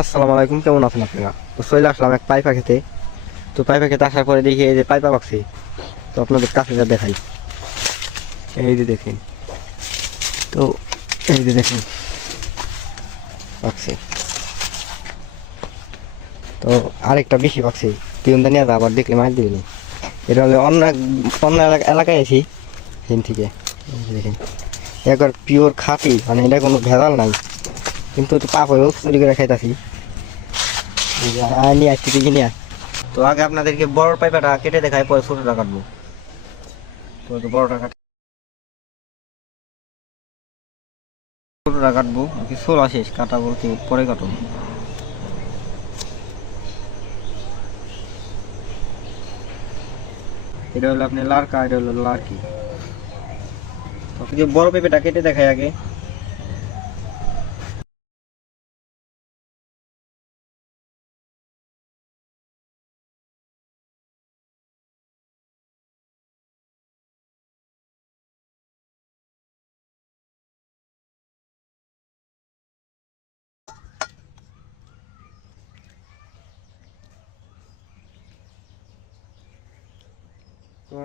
আসসালামু আলাইকুম, কেমন আছেন আপনারা? তো চলে আসলাম এক পাইপা খেতে। তো পাইপা খেতে আসার পরে দেখি এই যে পাইপা পাকছে। তো আপনাদের কাছে যা দেখাই, এই যে দেখেন। তো এই যে দেখেন পাকছে। তো আরেকটা বেশি পাকছে, পিউনটা নিয়ে আবার দেখলে মার দিবেনি। এটা হলে অন্য এলাকায় আছি হেন থেকে। এই যে দেখেন, একবার পিওর খাঁটি, মানে এটা কোনো ভেজাল নাই। কিন্তু একটু পাপ হয়েও চুরি করে খাইতাছি। এই যে নিয়ে আসছি, দেখি নিয়ে। তো আগে আপনাদেরকে বড় পাইপাটা কেটে দেখায়, পরে ছোটটা কাটবো। তো একটু বড়টা ছোটটা কাটবো, কি ছোলা শেষ কাটা বলতে, পরে কাটো। এটা হলো আপনার লাড়কা, এটা হলো লাড়কি। তো যে বড় পেঁপেটা কেটে দেখাই আগে। তো